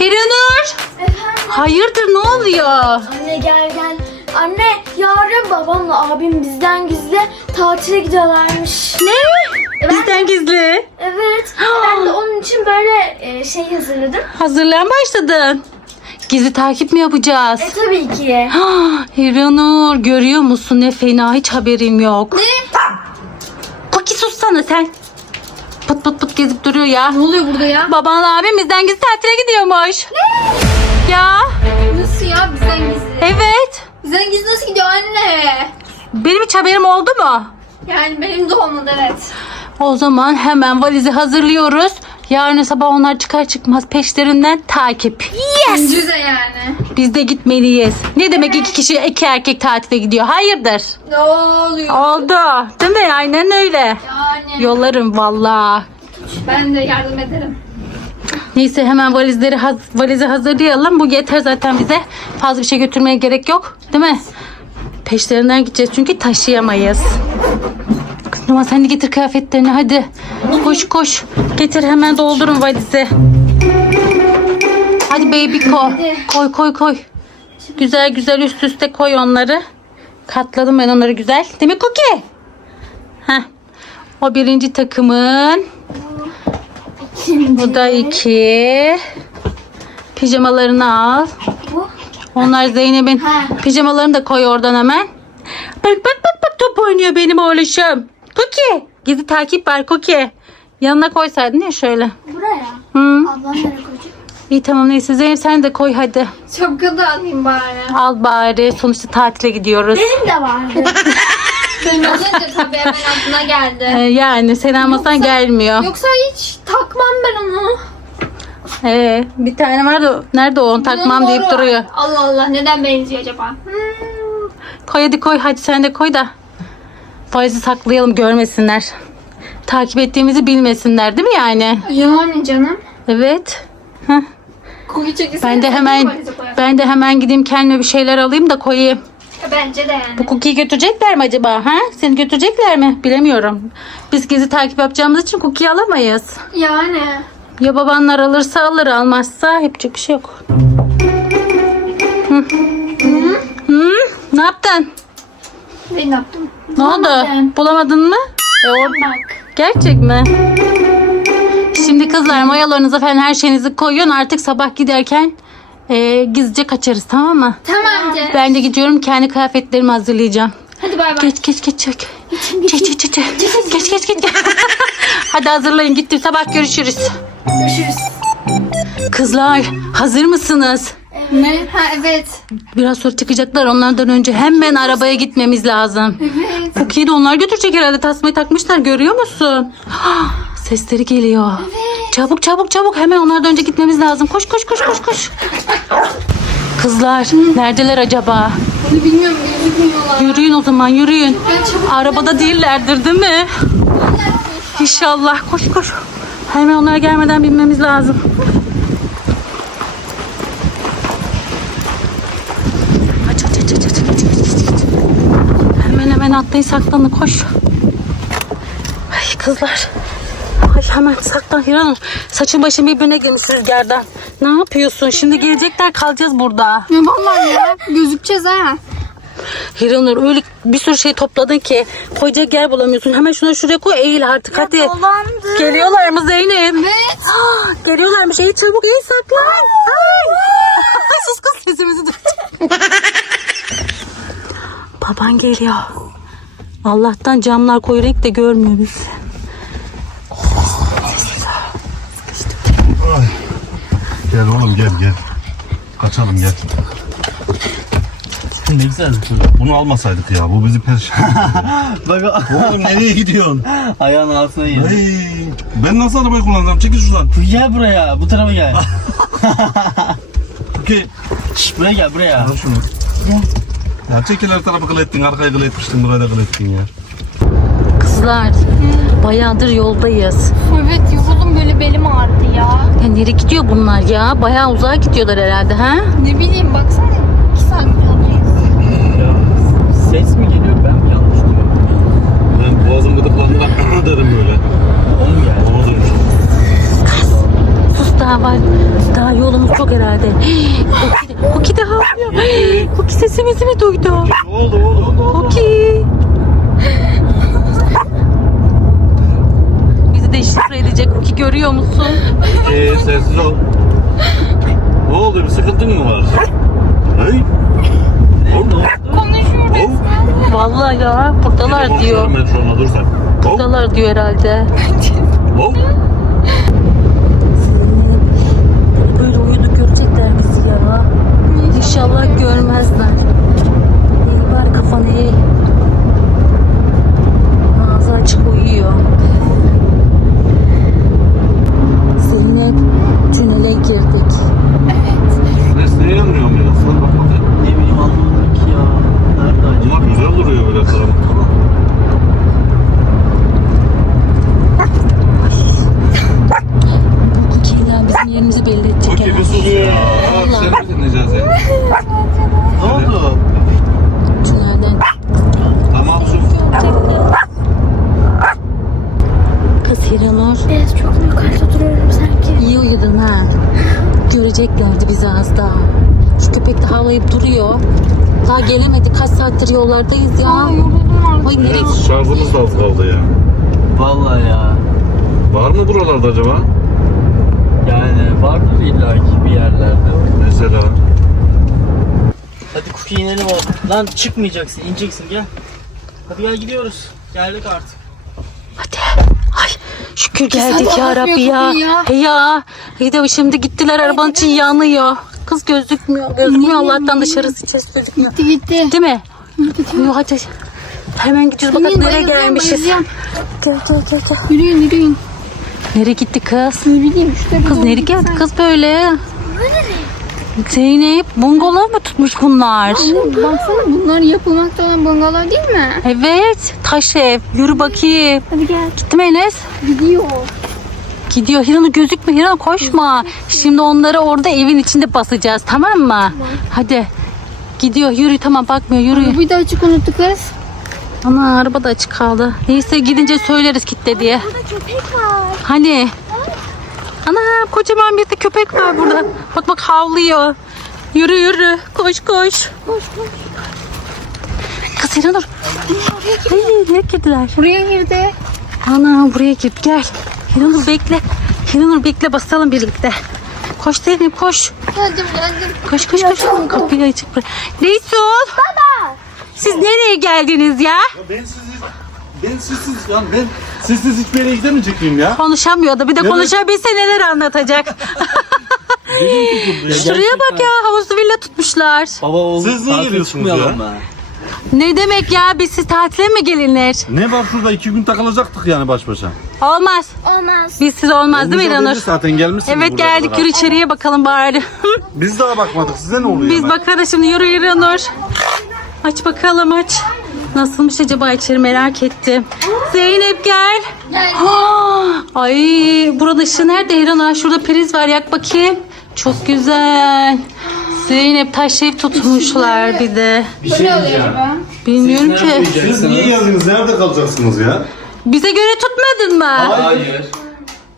Hiranur. Hayırdır ne oluyor? Anne gel gel. Anne yarın babamla abim bizden gizli tatile gidiyorlarmış. Ne? Evet. Bizden gizli. Evet. ben de onun için böyle e, şey hazırladım. Hazırlığa mı başladın? Gizli takip mi yapacağız? E tabii ki. Hiranur görüyor musun ne fena hiç haberim yok. Ne? Koki sussana sen. Pıt pıt pıt gezip duruyor ya. Ne oluyor burada ya? Babanla abim bizden gizli tatile gidiyormuş. Ya Nasıl ya bizden gizli? evet. Bizden gizli nasıl gidiyor anne? Benim hiç haberim oldu mu? Yani benim de olmadı evet. O zaman hemen valizi hazırlıyoruz. Yarın sabah onlar çıkar çıkmaz peşlerinden takip. Yes! Cüze yani. Biz de gitmeliyiz. Ne demek iki kişi iki erkek tatile gidiyor? Hayırdır? Ne oluyor? Oldu. Değil mi? Aynen öyle. Yani Yollarım valla. ben de yardım ederim. Neyse hemen valizleri haz- valizi hazırlayalım. Bu yeter zaten bize. Fazla bir şey götürmeye gerek yok. Değil mi? Peşlerinden gideceğiz çünkü taşıyamayız. Kız sen de getir kıyafetlerini hadi. Koş koş. Getir hemen doldurun valizi. Hadi baby ko. Koy koy koy. Güzel güzel üst üste koy onları. Katladım ben onları güzel. Değil mi Koki? Heh. O birinci takımın. Bu da iki. Pijamalarını al. Bu? Onlar Zeynep'in pijamalarını da koy oradan hemen. Bak bak bak bak top oynuyor benim oğluşum. Cookie. Gizli takip var Cookie. Yanına koysaydın ya şöyle. Buraya. Hı. Ablam nereye koyacak? İyi tamam neyse Zeynep sen de koy hadi. Şapka da alayım bari. Al bari sonuçta tatile gidiyoruz. Benim de vardı. Senin az önce tabii hemen aklına Ee, geldi. yani sen almasan gelmiyor. Yoksa hiç takmam ben onu. Ee, bir tane var da nerede o onu takmam deyip Doğru. duruyor. Allah Allah neden benziyor acaba? Hmm. Koy hadi koy hadi sen de koy da valizi saklayalım görmesinler. Takip ettiğimizi bilmesinler değil mi yani? Yani canım. Evet. Heh. Koyu çekilsin. Ben de hemen ben de hemen gideyim kendime bir şeyler alayım da koyayım. Bence de yani. Bu cookie'yi götürecekler mi acaba? Ha? Seni götürecekler mi? Bilemiyorum. Biz gizli takip yapacağımız için cookie'yi alamayız. Yani. Ya babanlar alırsa alır almazsa yapacak bir şey yok. Hı. Hı? Ne yaptın? Ben ne yaptım? Ne oldu? Bulamadın mı? E, or- Bak. Gerçek mi? Şimdi kızlar mayalarınızı falan her şeyinizi koyun. Artık sabah giderken e, gizlice kaçarız tamam mı? Tamam. Ben de gidiyorum kendi kıyafetlerimi hazırlayacağım. Hadi bay bay. Geç geç geç geç. Geç geç geç. Geç geç geç. Hadi hazırlayın gittim sabah görüşürüz. Görüşürüz. Kızlar hazır mısınız? Ne? Ha evet. Biraz sonra çıkacaklar onlardan önce hemen arabaya gitmemiz lazım. Evet. Cookie'yi de onlar götürecek herhalde tasmayı takmışlar görüyor musun? Sesleri geliyor. Çabuk çabuk çabuk hemen onlardan önce gitmemiz lazım. Koş koş koş koş koş. Kızlar neredeler acaba? Onu bilmiyorum gözükmüyorlar. Yürüyün o zaman yürüyün. Ben çabuk Arabada değillerdir değil mi? İnşallah koş koş. Hemen onlara gelmeden binmemiz lazım. Aç aç aç aç aç aç aç, aç, aç. Hemen atlayın saklanın koş. Ay kızlar. Ay hemen saklan Hiranur. Saçın başın birbirine girmiş rüzgardan. Ne yapıyorsun? Şimdi gelecekler kalacağız burada. Ne vallahi ya. Gözükeceğiz ha. Hiranur öyle bir sürü şey topladın ki koyacak yer bulamıyorsun. Hemen şunu şuraya koy eğil artık hadi. dolandı. Geliyorlar mı Zeynep? Evet. Ah, Geliyorlarmış eğil çabuk eğil saklan. Ay. Sus kız sesimizi duydum. Baban geliyor. Allah'tan camlar koyu renk de görmüyor bizi. Gel oğlum gel gel. Kaçalım gel. Ne güzel. Bunu almasaydık ya. Bu bizi perişan. Bak oğlum nereye gidiyorsun? ayağın altına gel. Hey, ben nasıl arabayı kullanacağım? Çekil şuradan. Gel buraya. Bu tarafa gel. Okey. Buraya gel buraya. Al şunu. Ya çekil her tarafı kıl ettin. Arkayı kıl etmiştin. Burayı da kıl ettin ya. Kızlar bayağıdır yoldayız. Evet yoruldum böyle belim ağrıdı ya. Ya nereye gidiyor bunlar ya? Bayağı uzağa gidiyorlar herhalde ha? Ne bileyim baksana. 2 saat yoldayız. Ya, ses mi geliyor ben mi yanlış duyuyorum? Ben boğazım gıdıklandı derim böyle. O mu geldi? Boğazım. Daha var. Daha yolumuz çok de. Koki de, Koki de havlıyor. Koki sesimizi mi duydu? Ne oldu oğlum? Koki. Bizi de şifre edecek Koki görüyor musun? Eee sessiz ol. Ne oldu bir sıkıntın mı var? Hey? Oğlum ne oldu? Vallahi ya buradalar diyor. Ben sonra dur sen. Hop Buradalar diyor herhalde. hop. Böyle uyudu görecekler bizi ya. İnşallah görmezler. İyi bari kafanı iyi. Ağzı açık uyuyor. Zeynep tünele girdik. Nesneye yanmıyor mu ya? Sana bak bakayım. Ne bileyim anlamadım ki ya. Nerede acaba? Bunlar güzel duruyor böyle tarafta. Bu kukiyle bizim yerimizi belli edecek Okey bir herhalde. sus ya. Sen mi dinleyeceğiz ya? Ne oldu? Tünelden Tamam sus. Kız Hiranur Evet çok yukarıda duruyorum sanki. iyi uyudun ha. Göreceklerdi bizi az daha. Şu köpek de havlayıp duruyor. Daha gelemedi. Kaç saattir yollardayız ya. Ay nereye Biraz şarjımız da az kaldı ya. Vallahi ya. Var mı buralarda acaba? Yani vardır illaki bir yerlerde. Mesela. Hadi Cookie inelim oğlum. Lan çıkmayacaksın, ineceksin gel. Hadi gel gidiyoruz. Geldik artık. Hadi. Şükür geldik ya Rabbi ya. He ya. İyi de şimdi gittiler arabanın için yanıyor. Kız gözükmüyor. Gözükmüyor Allah'tan dışarısı içerisi gözükmüyor. Gitti gitti. Değil mi? Yok hadi. Hemen gidiyoruz bakalım nereye gelmişiz. Gel gel gel. Yürüyün yürüyün. Nereye gitti kız? Ne bileyim işte. Kız nereye geldi kız böyle? Zeynep bungalov mu tutmuş bunlar? Baksana bunlar yapılmakta olan bungalov değil mi? Evet taş ev yürü bakayım. Hadi gel. Gitti mi Enes? Gidiyor. Gidiyor. Hiranur gözükme. Hiranur koşma. Şimdi onları orada evin içinde basacağız tamam mı? Hadi. Gidiyor. Yürü tamam bakmıyor. Yürü. Bir de açık unuttu kız. Ana araba da açık kaldı. Neyse gidince söyleriz kitle diye. Burada köpek var. Hani? Ana kocaman bir de köpek var burada. Bak bak havlıyor. Yürü yürü. Koş koş. Koş koş. Kız Hiranur. Hey, nereye girdiler? Buraya girdi. Ana buraya gir gel. Hiranur bekle. Hiranur bekle basalım birlikte. Koş Zeynep koş. Geldim geldim. Koş koş koş. Kapıyı açık bırak. Resul. Baba. Siz nereye geldiniz ya? Ya ben sizi... Ben sizsiz yani ben sizsiz hiçbir yere gidemeyecek miyim ya? Konuşamıyor da bir de Evet. konuşabilse neler anlatacak. Şuraya bak ya havuzlu villa tutmuşlar. Baba oğlum Siz niye tatile geliyorsunuz çıkmayalım ya? be. Ne demek ya biz siz tatile mi gelinir? Ne var şurada iki gün takılacaktık yani baş başa. Olmaz. Olmaz. Biz siz olmaz değil mi Olmayacak İranur? Zaten gelmişsiniz Evet geldik kadar. yürü içeriye bakalım bari. Biz daha bakmadık size ne oluyor Biz hemen? bakarız şimdi yürü İranur. Aç bakalım aç. Nasılmış acaba içeri merak ettim. Zeynep gel. Ay buranın ışığı nerede İranur? Şurada priz var yak bakayım. Çok güzel. Zeynep taş ev tutmuşlar bir de. Bir şey diyeceğim. Bilmiyorum Siz ki. Siz niye geldiniz? Nerede kalacaksınız ya? Bize göre tutmadın mı? Hayır.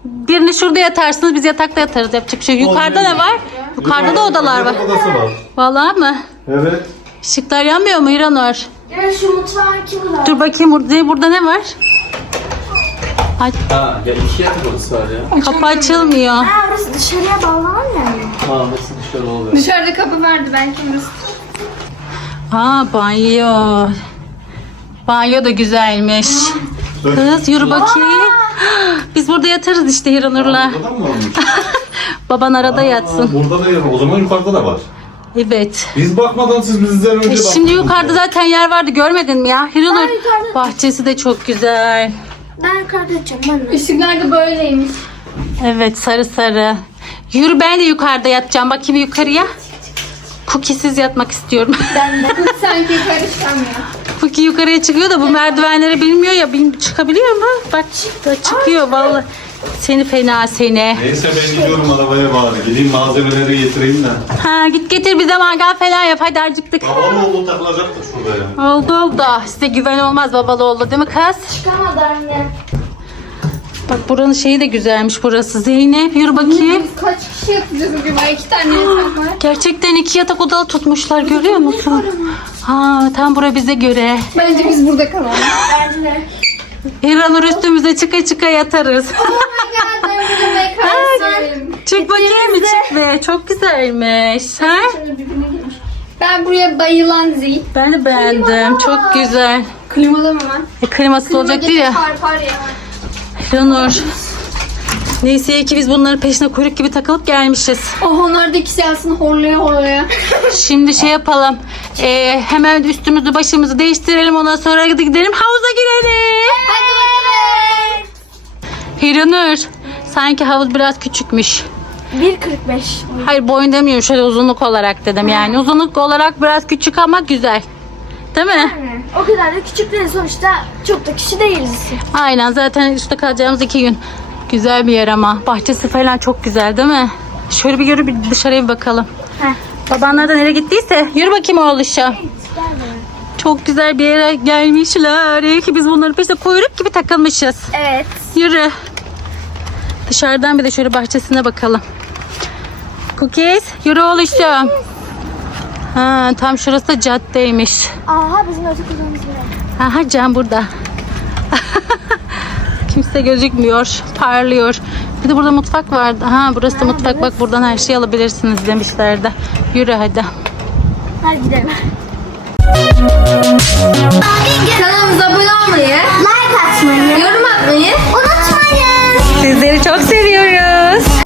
Birini şurada yatarsınız biz yatakta yatarız yapacak bir şey. yok. Yukarıda ne var? Yukarıda da odalar var. Odası var. Vallahi mı? Evet. Işıklar yanmıyor mu İranur? Gel şu mutfağın kim var? Dur bakayım burada, burada ne var? Ay, Ha ya iki yatak odası var ya. kapı açılmıyor. Ha orası dışarıya bağlanan yani. Ha nasıl dışarı oluyor? Dışarıda kapı vardı belki orası. Ha banyo. Banyo da güzelmiş. Kız yürü bakayım. Biz burada yatarız işte Hiranur'la. Burada mı varmış? Baban arada yatsın. Burada da yer. O zaman yukarıda da var. Evet. Biz bakmadan siz bizden önce E baktınız. şimdi yukarıda zaten yer vardı görmedin mi ya? Yukarıda. bahçesi de çok güzel. Ben yukarıda yatacağım ben. Işıklar da böyleymiş. Evet sarı sarı. Yürü ben de yukarıda yatacağım. Bakayım yukarıya. Cookie'siz yatmak istiyorum. Sanki karışamıyor. Cookie yukarıya çıkıyor da bu merdivenleri bilmiyor ya. Bil- Çıkabiliyor mu? Bak çıktı, çıkıyor vallahi. Seni fena seni. Neyse ben gidiyorum arabaya bari. Gideyim malzemeleri getireyim de. Ha git getir bize mangal falan yap. Hadi acıktık. Babalı oğlu takılacaktık şurada ya. Oldu oldu. Size güven olmaz babalı oldu değil mi kız? Çıkamadı anne. Bak buranın şeyi de güzelmiş burası. Zeynep yürü bakayım. Biz kaç kişi yatacağız acaba? İki tane yatak var. Gerçekten iki yatak odalı tutmuşlar görüyor musun? Ha tam bura bize göre. Bence biz burada kalalım. Bence de. İranur üstümüze çıka çıka yatarız. Oh çık bakayım bir çık be. Çok güzelmiş. Ha? Ben buraya bayılan Z. Ben de beğendim. Çok güzel. Klimalı mı? E, klimasız olacak değil ya. Çarpar ya. İranur. Neyse ki biz bunların peşine kuyruk gibi takılıp gelmişiz. Oh onlar da ikisi aslında horlaya horlaya. Şimdi şey yapalım. Ee, hemen üstümüzü başımızı değiştirelim. Ondan sonra gidelim havuza girelim. Hiranur. Sanki havuz biraz küçükmüş. 1.45. Hayır boyun demiyorum şöyle uzunluk olarak dedim yani. Uzunluk olarak biraz küçük ama güzel. Değil mi? O kadar da küçük değil sonuçta çok da kişi değiliz. Aynen zaten işte kalacağımız iki gün. Güzel bir yer ama. Bahçesi falan çok güzel değil mi? Şöyle bir yürü bir dışarıya bir bakalım. Heh. Babanlar da nereye gittiyse yürü bakayım oğluşa. Çok güzel bir yere gelmişler. İyi ki biz bunların peşine kuyruk gibi takılmışız. Evet. Yürü. Dışarıdan bir de şöyle bahçesine bakalım. Cookies yürü oğluşum. Ha, tam şurası da caddeymiş. Aha bizim öteki odamız buraya. Aha Can burada. Kimse gözükmüyor. Parlıyor. Bir de burada mutfak vardı. Ha burası da mutfak. Bak buradan her şeyi alabilirsiniz demişlerdi. Yürü hadi. Hadi gidelim. Kanalımıza abone olmayı, Like atmayı yorum atmayı unutmayın. Sizleri çok seviyoruz.